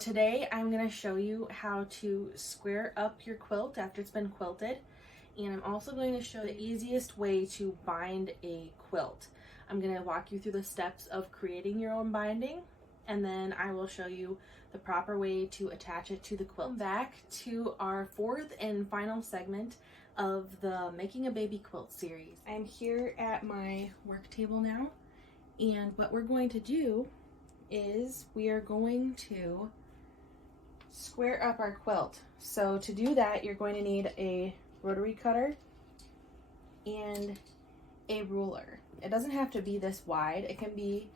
Today I'm going to show you how to square up your quilt after it's been quilted, and I'm also going to show the easiest way to bind a quilt. I'm going to walk you through the steps of creating your own binding, and then I will show you the proper way to attach it to the quilt. Back to our fourth and final segment of the Making a Baby Quilt series. I'm here at my work table now, and what we're going to do is we are going to square up our quilt. So to do that, you're going to need a rotary cutter and a ruler. It doesn't have to be this wide. It can be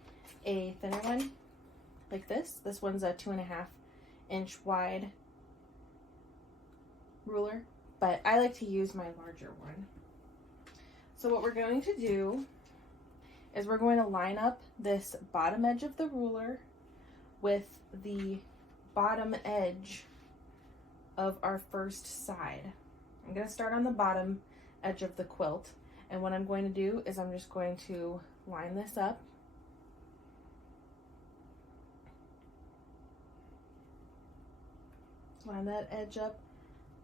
a thinner one like this. This one's a 2.5 inch wide ruler, but I like to use my larger one. So what we're going to do is we're going to line up this bottom edge of the ruler with the bottom edge of our first side. I'm going to start on the bottom edge of the quilt, and what I'm going to do is I'm just going to line this up. Line that edge up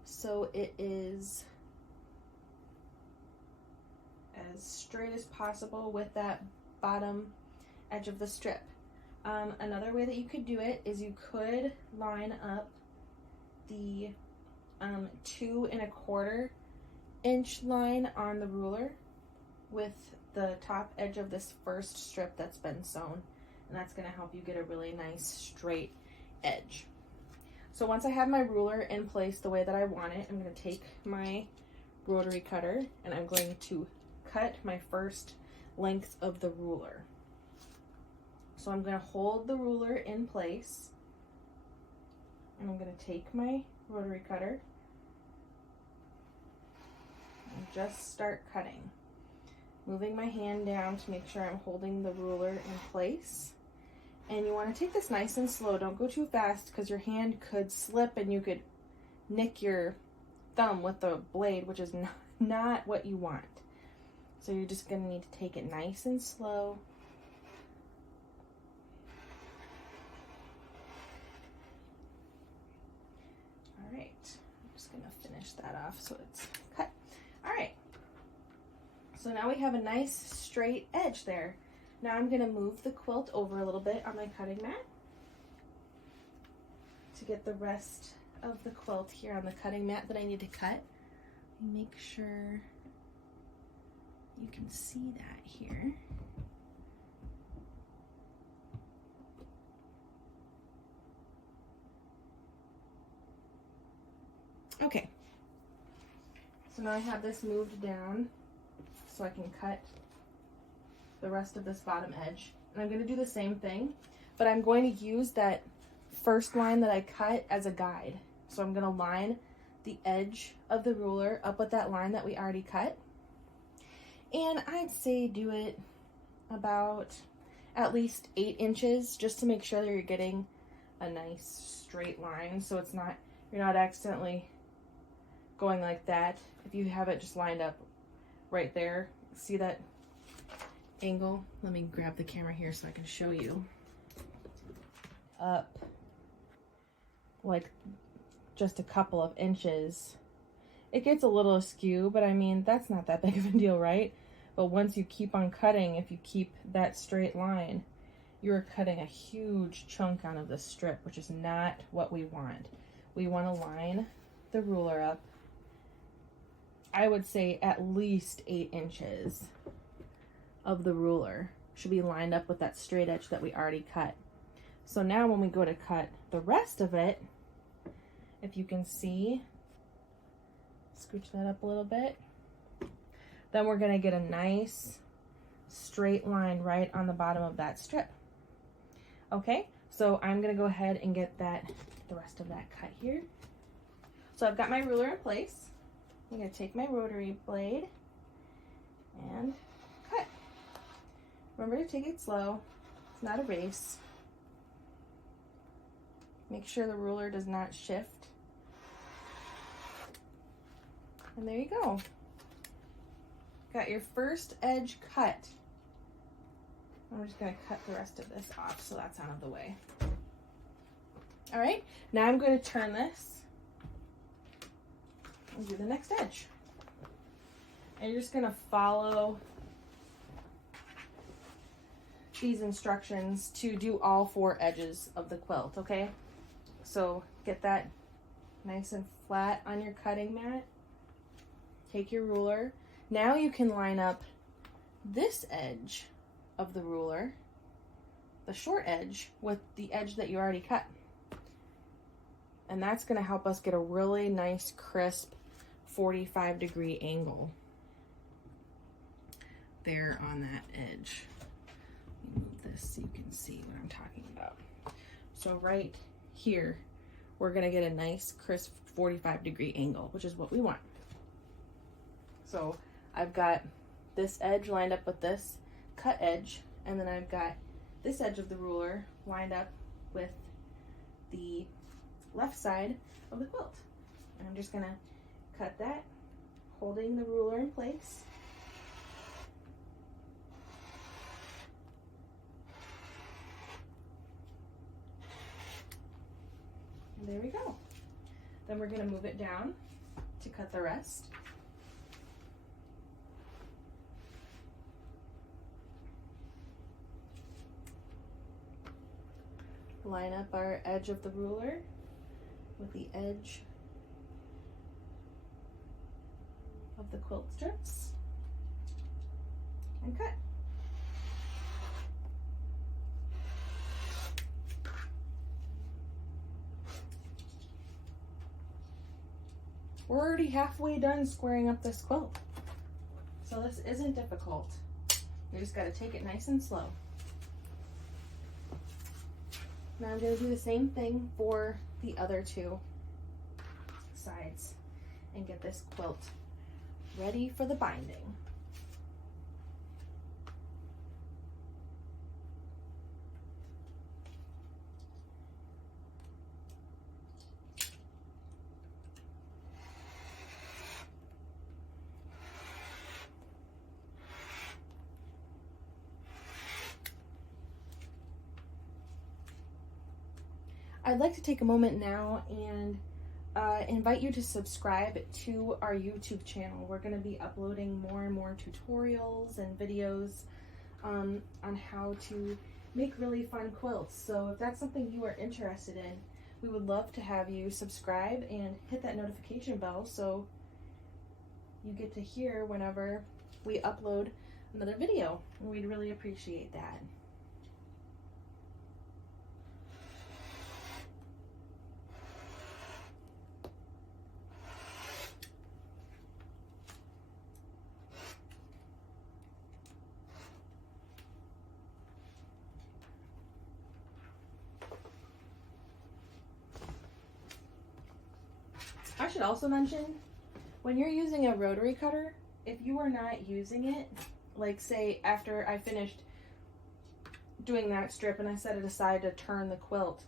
so it is as straight as possible with that bottom edge of the strip. Another way that you could do it is you could line up the 2.25 inch line on the ruler with the top edge of this first strip that's been sewn, and that's going to help you get a really nice straight edge. So once I have my ruler in place the way that I want it, I'm going to take my rotary cutter and I'm going to cut my first length of the ruler. So I'm going to hold the ruler in place, and I'm going to take my rotary cutter and just start cutting. Moving my hand down to make sure I'm holding the ruler in place. And you want to take this nice and slow. Don't go too fast because your hand could slip and you could nick your thumb with the blade, which is not what you want. So you're just going to need to take it nice and slow. That off so it's cut. All right, so now we have a nice straight edge there. Now I'm going to move the quilt over a little bit on my cutting mat to get the rest of the quilt here on the cutting mat that I need to cut. Make sure you can see that here. Okay. So now I have this moved down so I can cut the rest of this bottom edge. And I'm going to do the same thing, but I'm going to use that first line that I cut as a guide. So I'm going to line the edge of the ruler up with that line that we already cut. And I'd say do it about at least 8 inches just to make sure that you're getting a nice straight line so it's not, you're not accidentally going like that. If you have it just lined up right there, see that angle? Let me grab the camera here so I can show you. Up like just a couple of inches. It gets a little askew, but I mean, that's not that big of a deal, right? But once you keep on cutting, if you keep that straight line, you're cutting a huge chunk out of the strip, which is not what we want. We want to line the ruler up, I would say at least 8 inches of the ruler should be lined up with that straight edge that we already cut. So now when we go to cut the rest of it, if you can see, scooch that up a little bit, then we're going to get a nice straight line right on the bottom of that strip. Okay, so I'm going to go ahead and get the rest of that cut here. So I've got my ruler in place. I'm going to take my rotary blade and cut. Remember to take it slow. It's not a race. Make sure the ruler does not shift. And there you go. Got your first edge cut. I'm just going to cut the rest of this off so that's out of the way. All right, now I'm going to turn this and do the next edge. And you're just going to follow these instructions to do all 4 edges of the quilt, okay? So get that nice and flat on your cutting mat. Take your ruler. Now you can line up this edge of the ruler, the short edge, with the edge that you already cut. And that's going to help us get a really nice, crisp 45-degree angle there on that edge. Let me move this so you can see what I'm talking about. So right here, we're going to get a nice, crisp 45-degree angle, which is what we want. So I've got this edge lined up with this cut edge, and then I've got this edge of the ruler lined up with the left side of the quilt. And I'm just gonna cut that, holding the ruler in place. And there we go. Then we're gonna move it down to cut the rest. Line up our edge of the ruler with the edge of the quilt strips and cut. We're already halfway done squaring up this quilt, so this isn't difficult. You just got to take it nice and slow. Now I'm going to do the same thing for the other 2 sides and get this quilt ready for the binding. I'd like to take a moment now and invite you to subscribe to our YouTube channel. We're going to be uploading more and more tutorials and videos on how to make really fun quilts. So if that's something you are interested in, we would love to have you subscribe and hit that notification bell so you get to hear whenever we upload another video. We'd really appreciate that. I should also mention, when you're using a rotary cutter, if you are not using it, like say after I finished doing that strip and I set it aside to turn the quilt,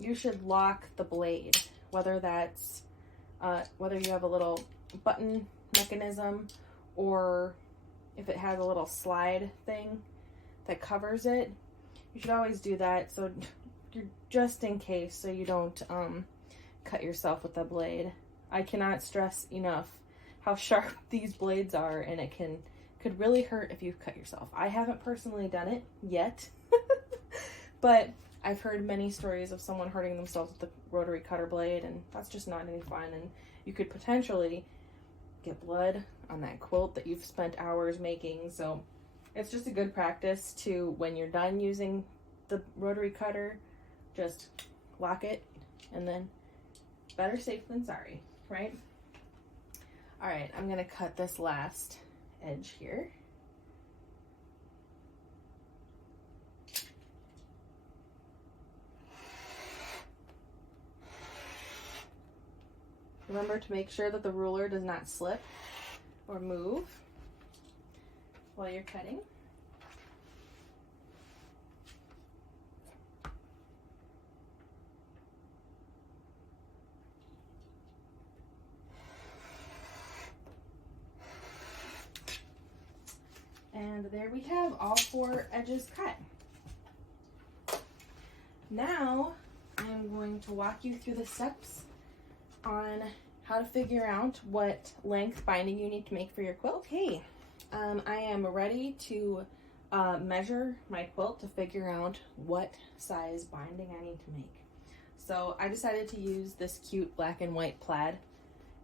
you should lock the blade, whether that's whether you have a little button mechanism or if it has a little slide thing that covers it. You should always do that, so you're just in case, so you don't cut yourself with the blade. I cannot stress enough how sharp these blades are, and it could really hurt if you cut yourself. I haven't personally done it yet, but I've heard many stories of someone hurting themselves with the rotary cutter blade, and that's just not any fun, and you could potentially get blood on that quilt that you've spent hours making. So it's just a good practice to, when you're done using the rotary cutter, just lock it, and then better safe than sorry, right? All right, I'm gonna cut this last edge here. Remember to make sure that the ruler does not slip or move while you're cutting. And there we have all 4 edges cut. Now I'm I'm going to walk you through the steps on how to figure out what length binding you need to make for your quilt. Okay, I am ready to measure my quilt to figure out what size binding I need to make. So I decided to use this cute black and white plaid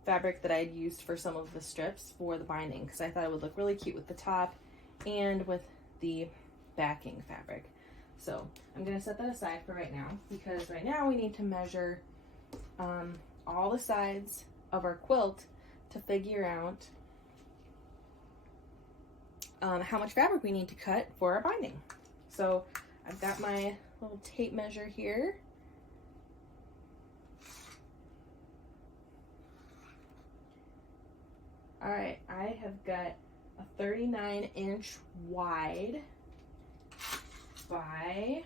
fabric that I'd used for some of the strips for the binding because I thought it would look really cute with the top and with the backing fabric. So I'm going to set that aside for right now because right now we need to measure all the sides of our quilt to figure out how much fabric we need to cut for our binding. So I've got my little tape measure here. All right, I have got a 39-inch wide by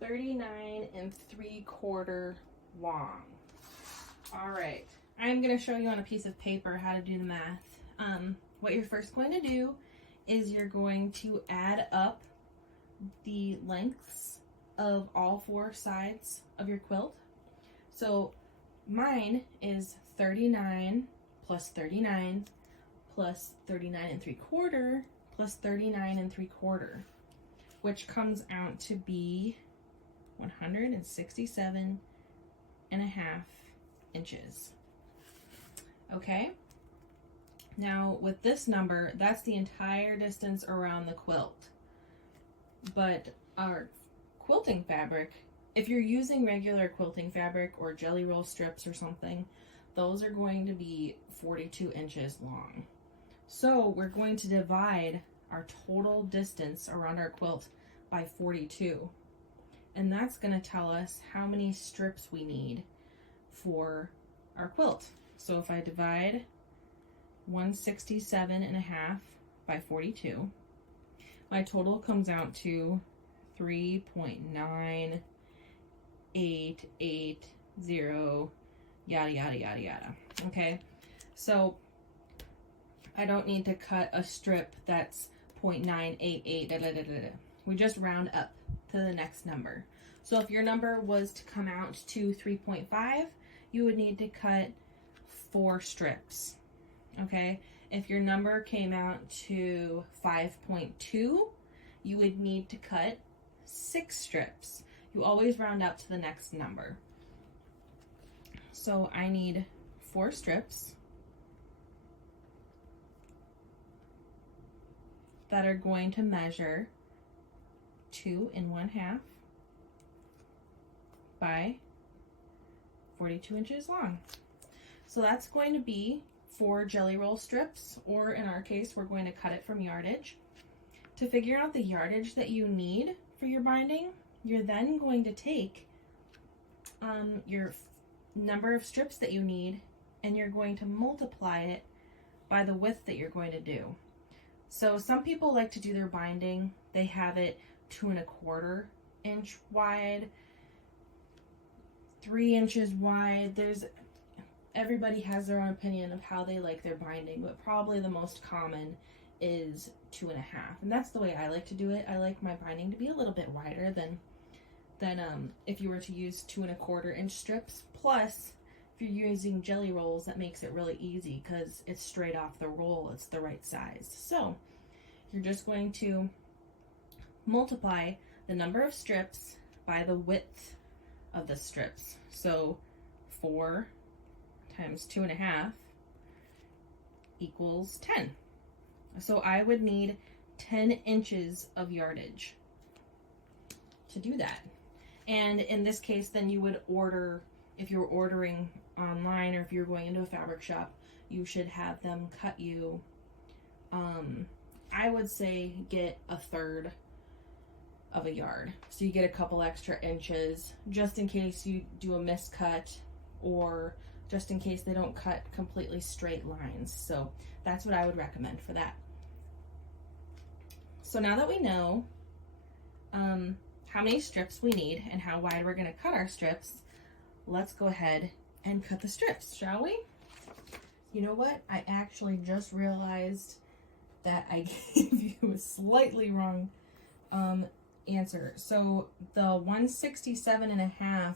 39 3/4 long. All right, I'm going to show you on a piece of paper how to do the math. What you're first going to do is you're going to add up the lengths of all four sides of your quilt. So mine is 39 plus 39 plus 39 3/4 plus 39 3/4, which comes out to be 167.5 inches. Okay, now with this number, that's the entire distance around the quilt. But our quilting fabric, if you're using regular quilting fabric or jelly roll strips or something, those are going to be 42 inches long. So we're going to divide our total distance around our quilt by 42. And that's going to tell us how many strips we need for our quilt. So if I divide 167.5 by 42, my total comes out to 3.9880, yada, yada, yada, yada. Okay, so I don't need to cut a strip that's 0.988, da, da, da, da, da. We just round up to the next number. So if your number was to come out to 3.5, you would need to cut 4 strips. Okay, if your number came out to 5.2, you would need to cut 6 strips. You always round up to the next number. So I need 4 strips that are going to measure 2 1/2 by 42 inches long. So that's going to be 4 jelly roll strips, or in our case, we're going to cut it from yardage. To figure out the yardage that you need for your binding, you're then going to take your number of strips that you need, and you're going to multiply it by the width that you're going to do. So some people like to do their binding, they have it 2 1/4 inch wide, 3 inches wide. Everybody has their own opinion of how they like their binding, but probably the most common is 2 1/2, and that's the way I like to do it. I like my binding to be a little bit wider than if you were to use 2 1/4 inch strips. Plus, if you're using jelly rolls, that makes it really easy because it's straight off the roll. It's the right size. So you're just going to multiply the number of strips by the width of the strips. So 4 times 2 1/2 equals 10. So I would need 10 inches of yardage to do that. And in this case, then you would order, if you're ordering online or if you're going into a fabric shop, you should have them cut you, I would say get 1/3 of a yard. So you get a couple extra inches just in case you do a miscut, or just in case they don't cut completely straight lines. So that's what I would recommend for that. So now that we know how many strips we need and how wide we're going to cut our strips, let's go ahead and cut the strips, shall we? You know what? I actually just realized that I gave you a slightly wrong answer. So the 167.5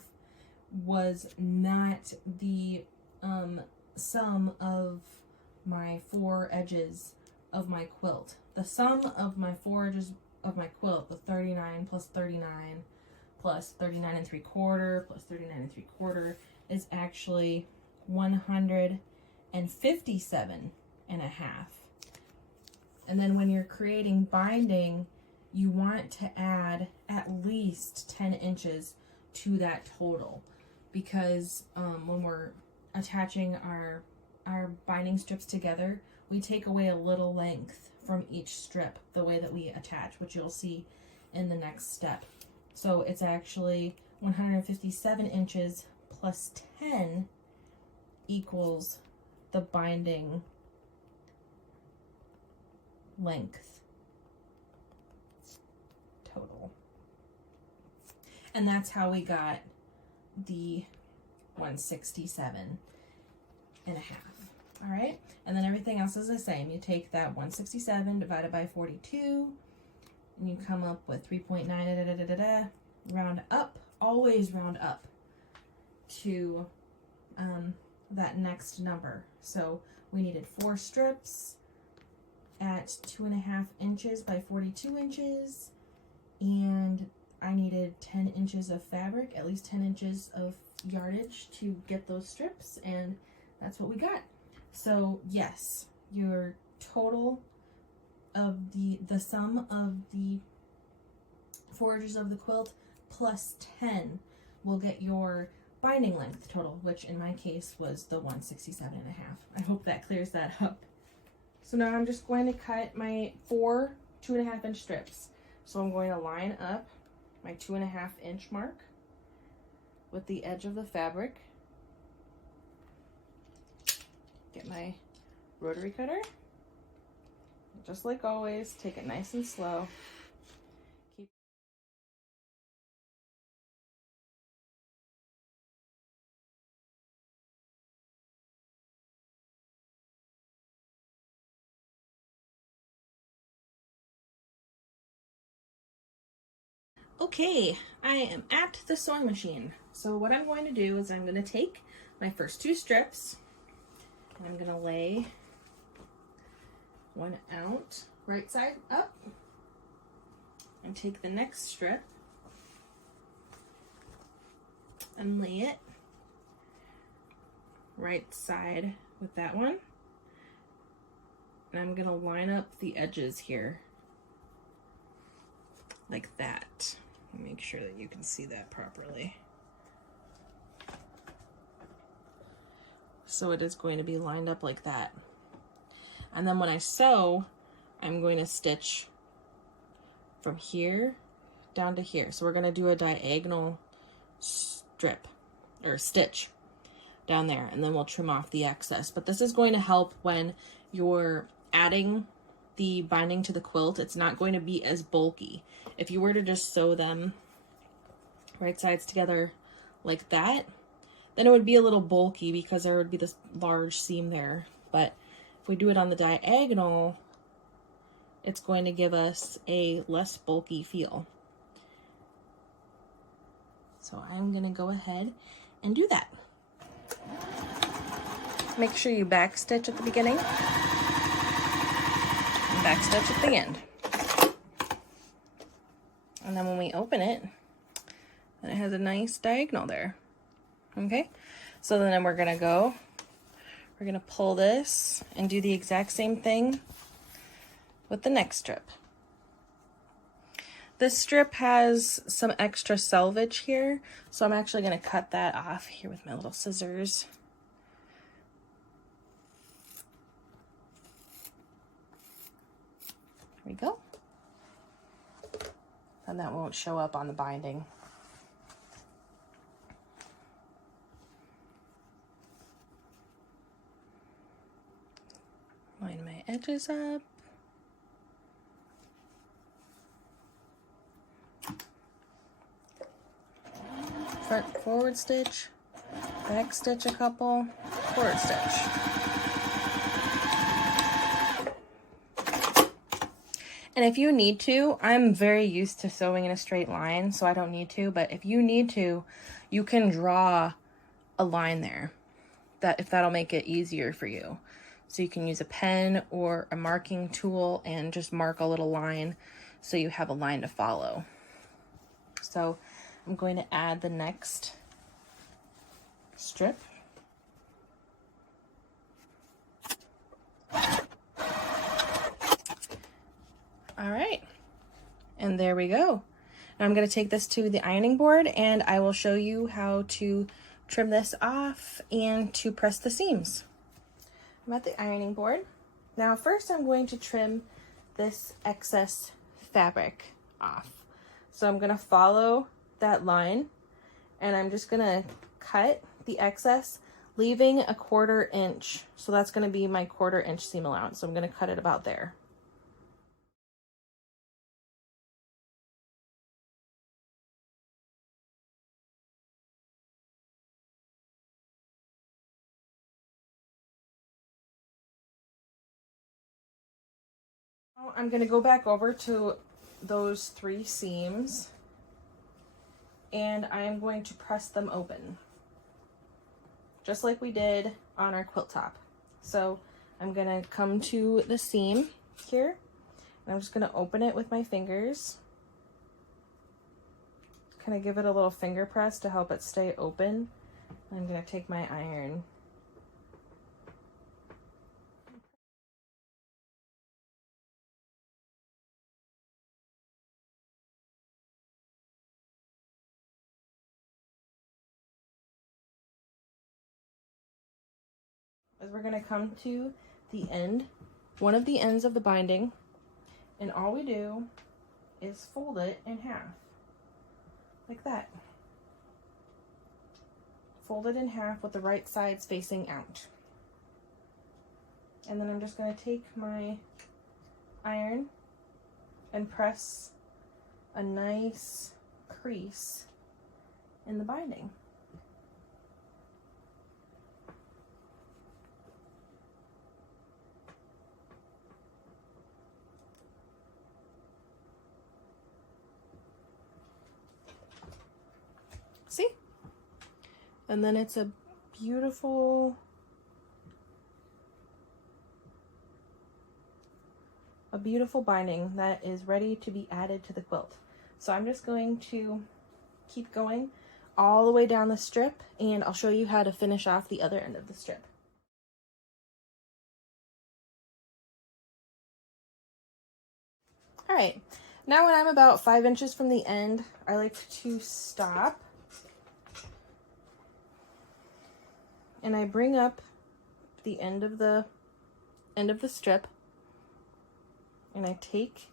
was not the sum of my 4 edges of my quilt. The sum of my 4 edges of my quilt, the 39 plus 39 plus 39 3/4 plus 39 3/4, is actually 157.5. And then when you're creating binding, you want to add at least 10 inches to that total, because when we're attaching our binding strips together, we take away a little length from each strip the way that we attach, which you'll see in the next step. So it's actually 157 inches plus 10 equals the binding length total. And that's how we got the 167.5. All right, and then everything else is the same. You take that 167 divided by 42, and you come up with 3.9. Round up, always round up to that next number. So we needed 4 strips at 2.5 inches by 42 inches, and I needed 10 inches of fabric, at least 10 inches of yardage to get those strips, and that's what we got. So yes, your total of the sum of the 4 edges of the quilt plus 10 will get your binding length total, which in my case was the 167.5. I hope that clears that up. So now I'm just going to cut my 4 2.5 inch strips. So I'm going to line up my 2.5 inch mark with the edge of the fabric. Get my rotary cutter. Just like always, take it nice and slow. Okay, I am at the sewing machine. So what I'm going to do is I'm going to take my first 2 strips and I'm going to lay one out, right side up, and take the next strip and lay it right side with that one. And I'm going to line up the edges here like that. Make sure that you can see that properly. So it is going to be lined up like that. And then when I sew, I'm going to stitch from here down to here. So we're going to do a diagonal strip or stitch down there, and then we'll trim off the excess. But this is going to help when you're adding the binding to the quilt. It's not going to be as bulky. If you were to just sew them right sides together like that, then it would be a little bulky because there would be this large seam there. But if we do it on the diagonal, it's going to give us a less bulky feel. So I'm going to go ahead and do that. Make sure you back stitch at the beginning and back stitch at the end. And then when we open it, then it has a nice diagonal there. Okay, so then we're gonna pull this and do the exact same thing with the next strip. This strip has some extra selvage here, so I'm actually gonna cut that off here with my little scissors. There we go. And that won't show up on the binding. Line my edges up. Front forward stitch, back stitch a couple, forward stitch. And if you need to, I'm very used to sewing in a straight line, so I don't need to, but if you need to, you can draw a line there, if that'll make it easier for you. So you can use a pen or a marking tool and just mark a little line so you have a line to follow. So I'm going to add the next strip. All right, and there we go. Now I'm going to take this to the ironing board and I will show you how to trim this off and to press the seams. I'm at the ironing board. Now first I'm going to trim this excess fabric off. So I'm going to follow that line and I'm just going to cut the excess, leaving a 1/4 inch. So that's going to be my 1/4 inch seam allowance. So I'm going to cut it about there. Now I'm going to go back over to those 3 seams and I am going to press them open, just like we did on our quilt top. So I'm gonna come to the seam here, and I'm just gonna open it with my fingers. Kind of give it a little finger press to help it stay open. I'm gonna take my iron. As we're gonna come to the end, one of the ends of the binding, and all we do is fold it in half, like that. Fold it in half with the right sides facing out. And then I'm just gonna take my iron and press a nice crease in the binding. See? And then it's a beautiful binding that is ready to be added to the quilt. So I'm just going to keep going all the way down the strip and I'll show you how to finish off the other end of the strip. All right, now when I'm about 5 inches from the end, I like to stop and I bring up the end of the strip and I take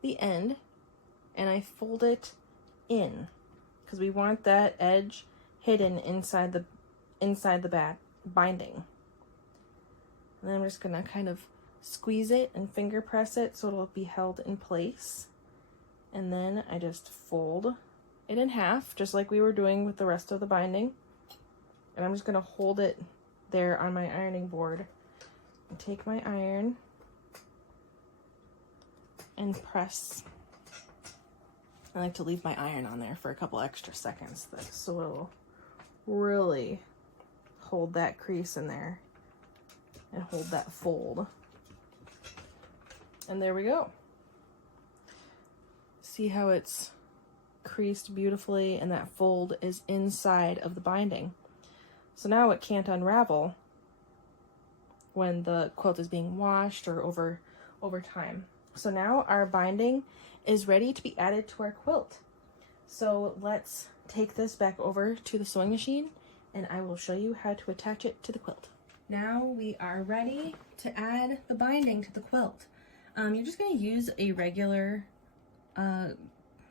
the end and I fold it in because we want that edge hidden inside the binding. And then I'm just gonna kind of squeeze it and finger press it so it'll be held in place. And then I just fold it in half, just like we were doing with the rest of the binding. And I'm just gonna hold it there on my ironing board and take my iron and press. I like to leave my iron on there for a couple extra seconds so it'll really hold that crease in there and hold that fold. And there we go. See how it's creased beautifully and that fold is inside of the binding. So now it can't unravel when the quilt is being washed or over time. So now our binding is ready to be added to our quilt. So let's take this back over to the sewing machine and I will show you how to attach it to the quilt. Now we are ready to add the binding to the quilt. You're just going to use a regular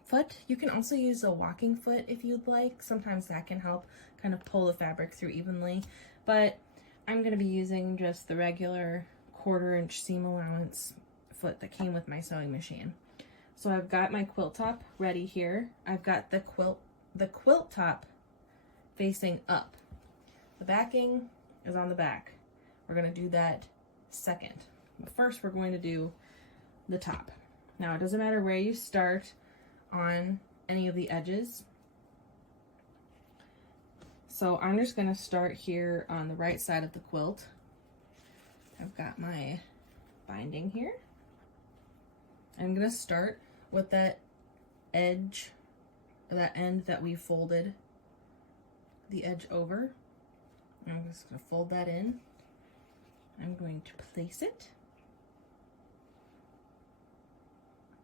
foot. You can also use a walking foot if you'd like. Sometimes that can help kind of pull the fabric through evenly, but I'm going to be using just the regular 1/4 inch seam allowance foot that came with my sewing machine. So I've got my quilt top ready here. I've got the quilt top facing up. The backing is on the back. We're going to do that second. But first we're going to do the top. Now it doesn't matter where you start on any of the edges. So I'm just going to start here on the right side of the quilt. I've got my binding here. I'm going to start with that edge, that end that we folded the edge over. I'm just going to fold that in. I'm going to place it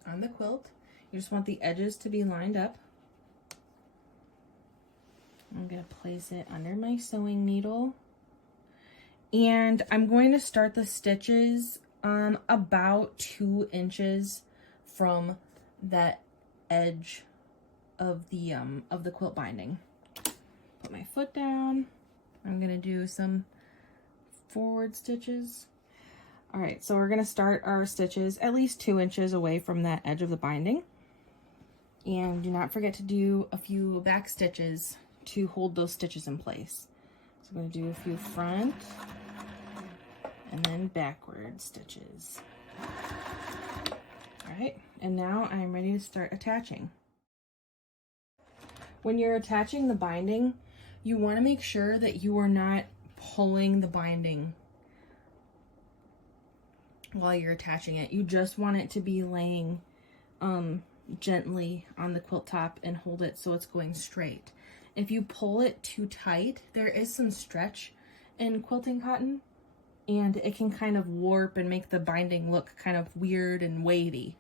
on the quilt. You just want the edges to be lined up. I'm going to place it under my sewing needle. And I'm going to start the stitches about 2 inches from that edge of the quilt binding. Put my foot down. I'm going to do some forward stitches. All right, so we're going to start our stitches at least 2 inches away from that edge of the binding. And do not forget to do a few back stitches to hold those stitches in place. So I'm going to do a few front and then backward stitches. All right, and now I'm ready to start attaching. When you're attaching the binding, you want to make sure that you are not pulling the binding while you're attaching it. You just want it to be laying gently on the quilt top and hold it so it's going straight. If you pull it too tight, there is some stretch in quilting cotton, and it can kind of warp and make the binding look kind of weird and weighty.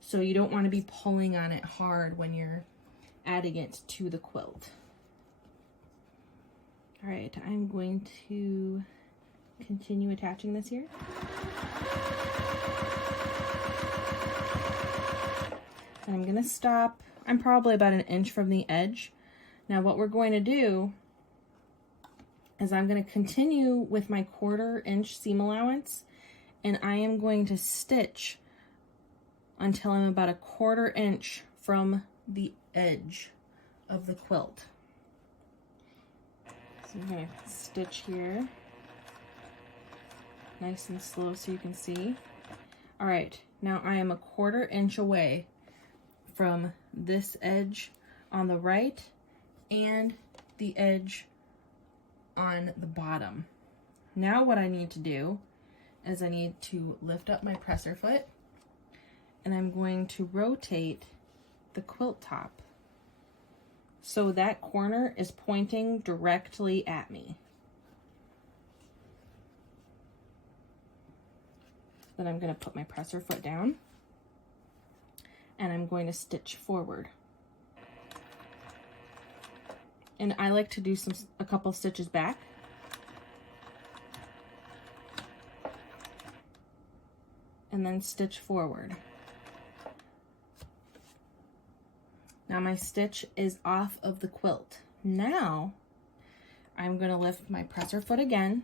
So you don't want to be pulling on it hard when you're adding it to the quilt. All right, I'm going to continue attaching this here. And I'm going to stop. I'm probably about 1 inch from the edge. Now what we're going to do is I'm going to continue with my 1/4 inch seam allowance, and I am going to stitch until I'm about 1/4 inch from the edge of the quilt. So I'm going to stitch here nice and slow so you can see. All right, now I am 1/4 inch away from this edge on the right and the edge on the bottom. Now what I need to do is I need to lift up my presser foot, and I'm going to rotate the quilt top so that corner is pointing directly at me. Then I'm going to put my presser foot down, and I'm going to stitch forward. And I like to do a couple stitches back. And then stitch forward. Now my stitch is off of the quilt. Now I'm going to lift my presser foot again,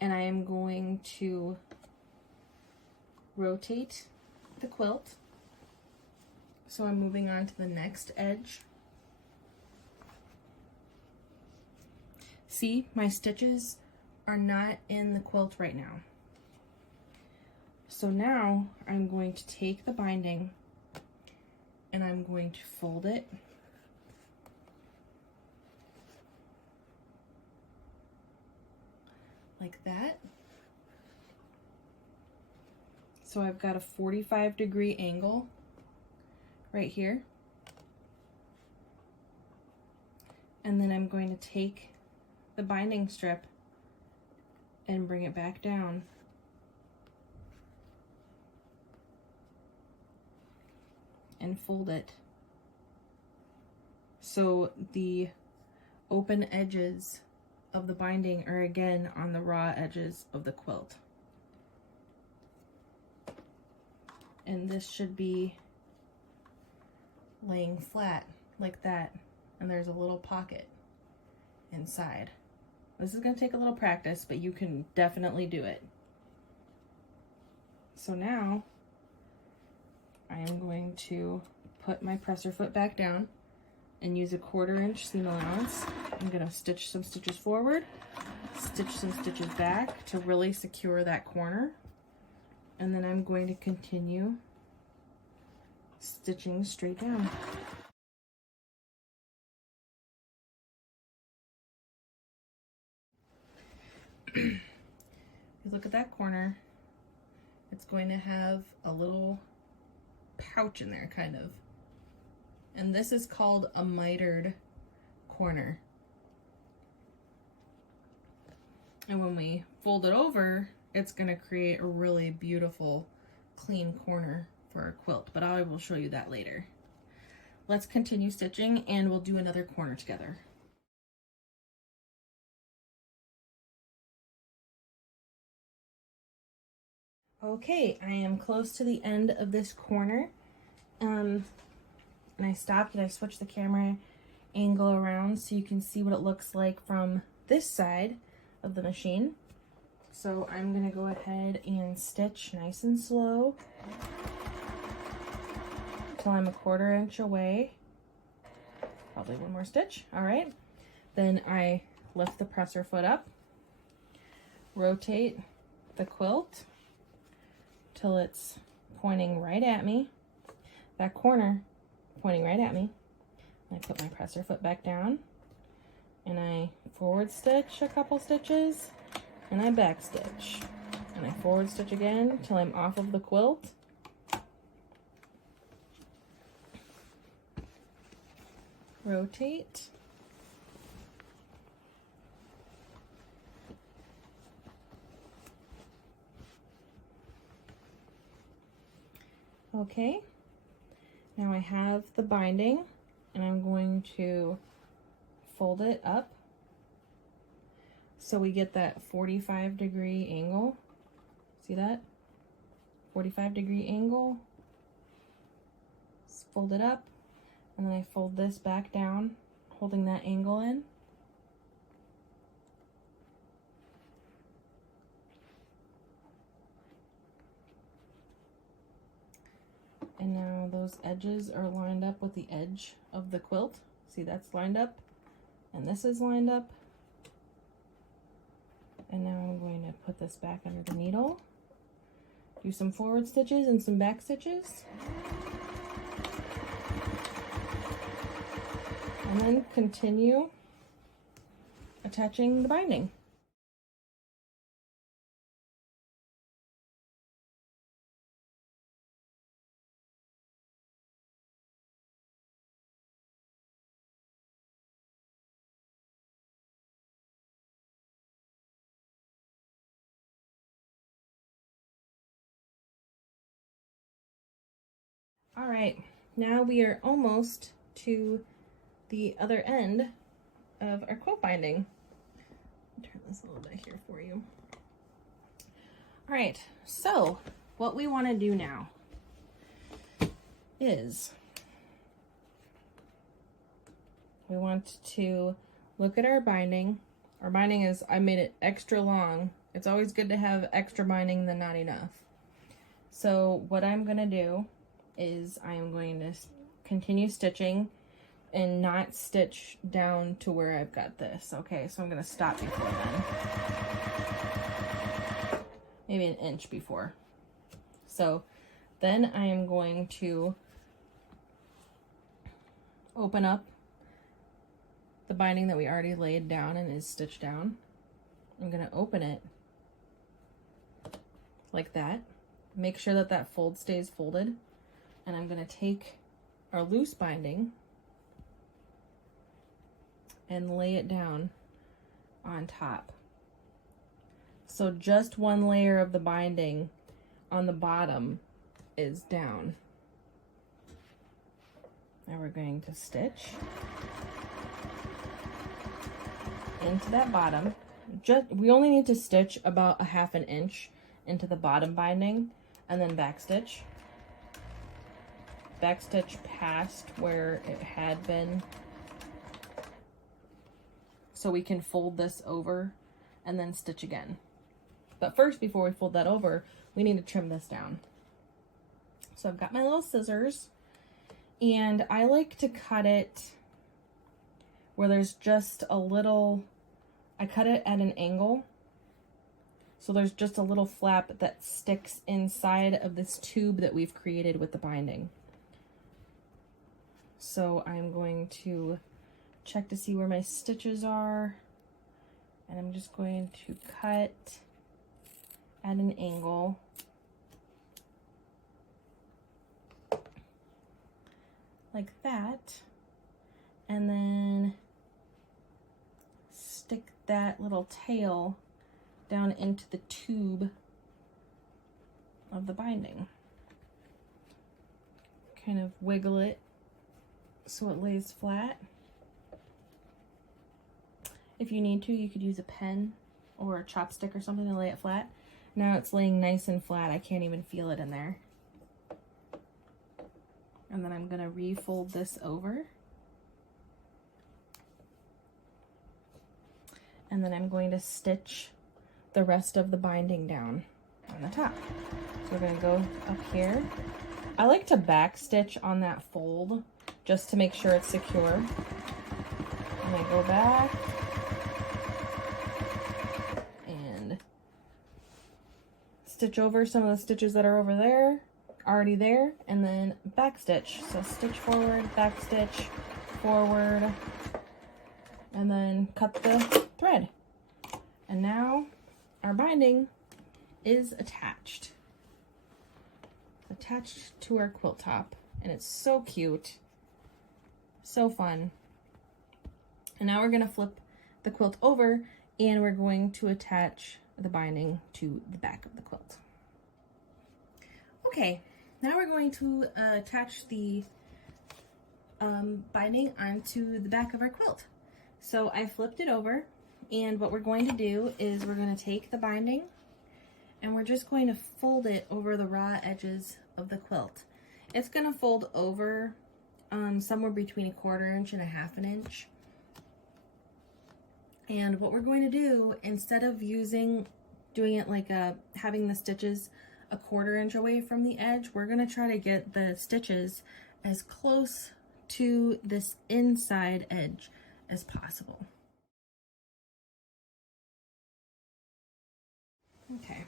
and I am going to rotate the quilt. So I'm moving on to the next edge. See, my stitches are not in the quilt right now. So now I'm going to take the binding and I'm going to fold it like that. So I've got a 45-degree angle right here. And then I'm going to take the binding strip and bring it back down. And fold it. So the open edges of the binding are again on the raw edges of the quilt. And this should be laying flat like that. And there's a little pocket inside. This is going to take a little practice, but you can definitely do it. So now I am going to put my presser foot back down. and use a 1/4 inch seam allowance. I'm gonna stitch some stitches forward, stitch some stitches back to really secure that corner. And then I'm going to continue stitching straight down. If you look at that corner, it's going to have a little pouch in there, kind of. And this is called a mitered corner. And when we fold it over, it's going to create a really beautiful, clean corner for our quilt, but I will show you that later. Let's continue stitching and we'll do another corner together. Okay, I am close to the end of this corner. And I stopped and I switched the camera angle around so you can see what it looks like from this side of the machine. So I'm gonna go ahead and stitch nice and slow till I'm a 1/4 inch away. Probably one more stitch. All right. Then I lift the presser foot up, rotate the quilt till it's pointing right at me, that corner pointing right at me. I put my presser foot back down and I forward stitch a couple stitches and I back stitch and I forward stitch again till I'm off of the quilt. Rotate. Okay, now I have the binding and I'm going to fold it up so we get that 45-degree angle. See that? 45-degree angle. Just fold it up and then I fold this back down, holding that angle in. And now those edges are lined up with the edge of the quilt. See, that's lined up and this is lined up. And now I'm going to put this back under the needle, do some forward stitches and some back stitches, and then continue attaching the binding. All right, now we are almost to the other end of our quilt binding. Turn this a little bit here for you. All right, so what we want to do now is we want to look at our binding. Our binding is, I made it extra long. It's always good to have extra binding than not enough. So what I'm going to do is I'm going to continue stitching and not stitch down to where I've got this. Okay, so I'm going to stop before then. Maybe an inch before. So then I am going to open up the binding that we already laid down and is stitched down. I'm going to open it like that. Make sure that that fold stays folded. And I'm going to take our loose binding and lay it down on top. So just one layer of the binding on the bottom is down. Now we're going to stitch into that bottom. We only need to stitch about 1/2 inch into the bottom binding and then back stitch. Back stitch past where it had been so we can fold this over and then stitch again. But first, before we fold that over, we need to trim this down. So I've got my little scissors and I like to cut it where there's just a little, I cut it at an angle. So there's just a little flap that sticks inside of this tube that we've created with the binding. So I'm going to check to see where my stitches are. And I'm just going to cut at an angle. Like that. And then stick that little tail down into the tube of the binding. Kind of wiggle it so it lays flat. If you need to, you could use a pen or a chopstick or something to lay it flat. Now it's laying nice and flat. I can't even feel it in there. And then I'm gonna refold this over. And then I'm going to stitch the rest of the binding down on the top. So we're gonna go up here. I like to back stitch on that fold just to make sure it's secure. And I go back and stitch over some of the stitches that are over there, already there, and then back stitch. So stitch forward, back stitch, forward, and then cut the thread. And now our binding is attached. It's attached to our quilt top, and it's so cute, so fun. And now we're gonna flip the quilt over and we're going to attach the binding to the back of the quilt. Okay, now we're going to attach the binding onto the back of our quilt. So I flipped it over, and what we're going to do is we're going to take the binding and we're just going to fold it over the raw edges of the quilt. It's going to fold over somewhere between 1/4 inch and 1/2 inch. And what we're going to do, instead of doing it like having the stitches 1/4 inch away from the edge, we're going to try to get the stitches as close to this inside edge as possible. Okay,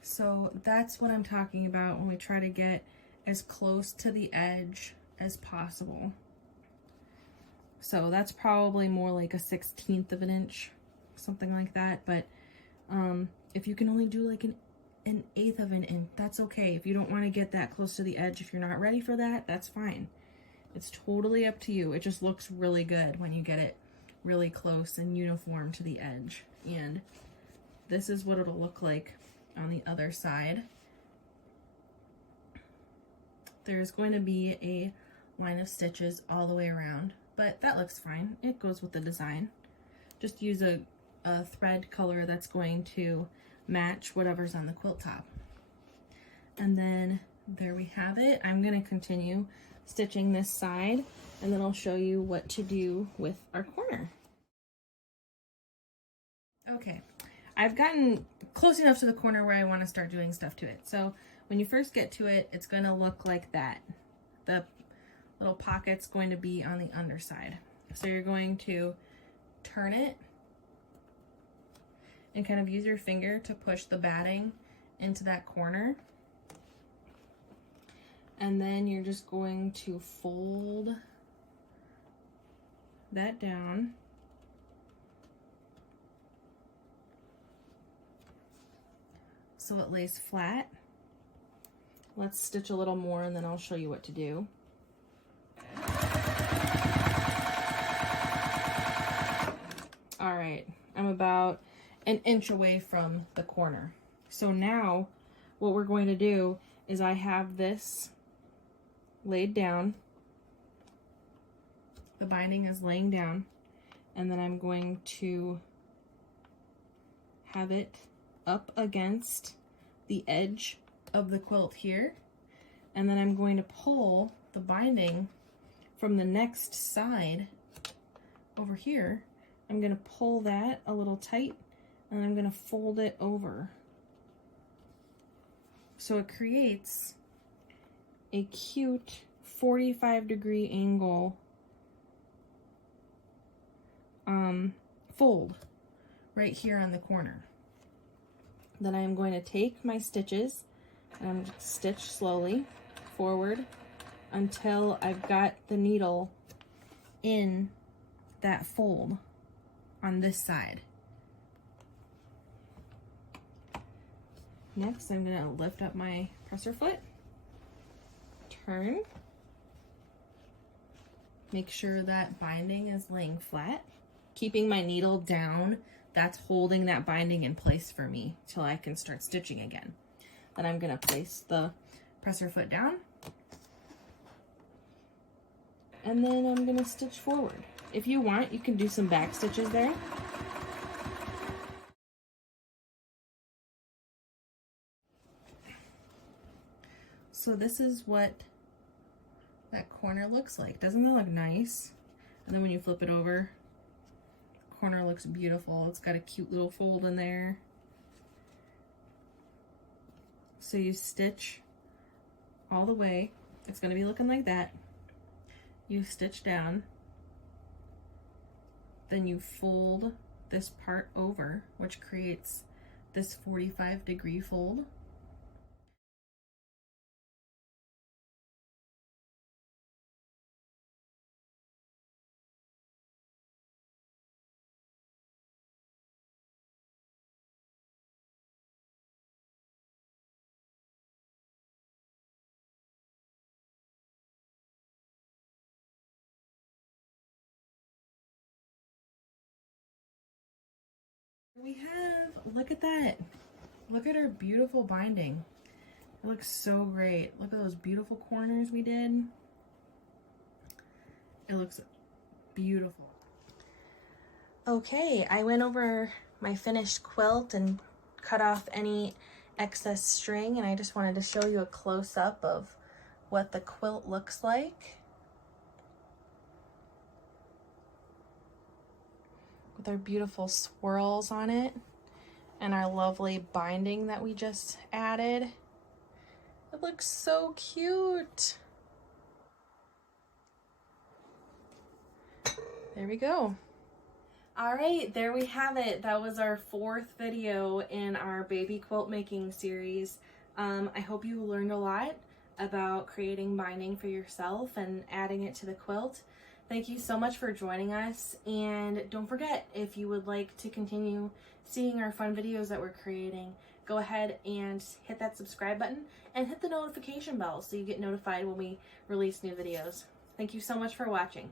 so that's what I'm talking about when we try to get as close to the edge as possible. So that's probably more like a 1/16 of an inch, something like that. But if you can only do like an 1/8 of an inch, that's okay. If you don't want to get that close to the edge, if you're not ready for that, that's fine. It's totally up to you. It just looks really good when you get it really close and uniform to the edge. And this is what it'll look like on the other side. There's going to be a line of stitches all the way around, but that looks fine. It goes with the design. Just use a thread color that's going to match whatever's on the quilt top. And then there we have it. I'm going to continue stitching this side, and then I'll show you what to do with our corner. Okay, I've gotten close enough to the corner where I want to start doing stuff to it. So when you first get to it, it's going to look like that. The little pocket's going to be on the underside. So you're going to turn it and kind of use your finger to push the batting into that corner. And then you're just going to fold that down. So it lays flat. Let's stitch a little more and then I'll show you what to do. All right, I'm about 1 inch away from the corner. So now what we're going to do is I have this laid down. The binding is laying down, and then I'm going to have it up against the edge of the quilt here, and then I'm going to pull the binding from the next side over here. I'm going to pull that a little tight, and I'm going to fold it over. So it creates a cute 45-degree angle fold right here on the corner. Then I'm going to take my stitches and I'm going to stitch slowly forward until I've got the needle in that fold on this side. Next, I'm going to lift up my presser foot, turn, make sure that binding is laying flat, keeping my needle down. That's holding that binding in place for me till I can start stitching again. Then I'm going to place the presser foot down, and then I'm going to stitch forward. If you want, you can do some back stitches there. So this is what that corner looks like. Doesn't it look nice? And then when you flip it over, the corner looks beautiful. It's got a cute little fold in there. So you stitch all the way. It's going to be looking like that. You stitch down. Then you fold this part over, which creates this 45-degree fold. We have, look at that. Look at our beautiful binding. It looks so great. Look at those beautiful corners we did. It looks beautiful. Okay, I went over my finished quilt and cut off any excess string, and I just wanted to show you a close-up of what the quilt looks like. With our beautiful swirls on it and our lovely binding that we just added. It looks so cute. There we go. All right, there we have it. That was our 4th video in our baby quilt making series. I hope you learned a lot about creating binding for yourself and adding it to the quilt. Thank you so much for joining us, and don't forget, if you would like to continue seeing our fun videos that we're creating, go ahead and hit that subscribe button and hit the notification bell so you get notified when we release new videos. Thank you so much for watching.